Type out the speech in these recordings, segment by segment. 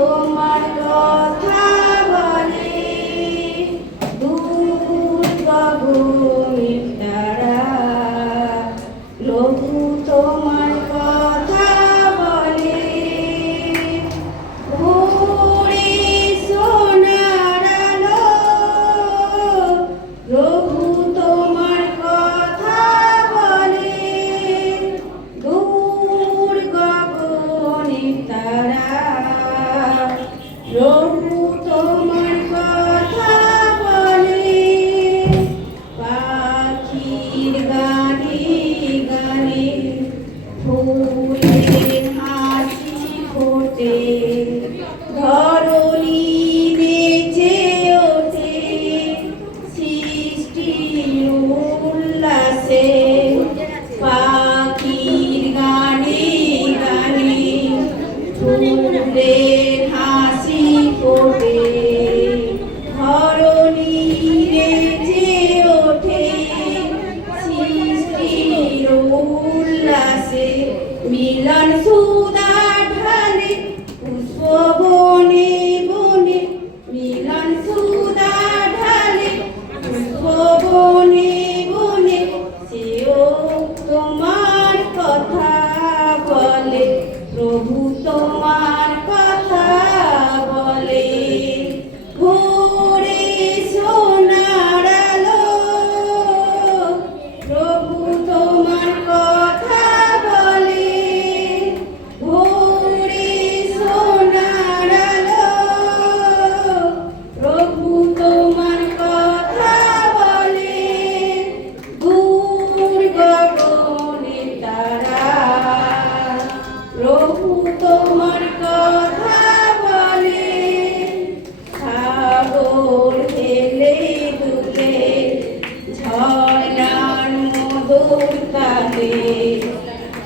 তোমার কথা বলে দূর তারা লঘু তোমার কথা বলে ভোরে সোনার লঘু তোমার কথা বলে দূর গগনের তারা ফোটে ধরণী ওঠে, সৃষ্টি উল্লাসে। পাখির গানে গানে ফুলের হাসি ফোটে। ধরণী নেচে ওঠে সৃষ্টির উল্লাসে। মিলন সুদা ঢালে পুষ্প বনে বনে, মিলন সুদা ঢালে। পুষ্প বনে বনে, সেও তোমার কথা বলে, প্রভু তোমার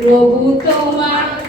প্রভু তোমার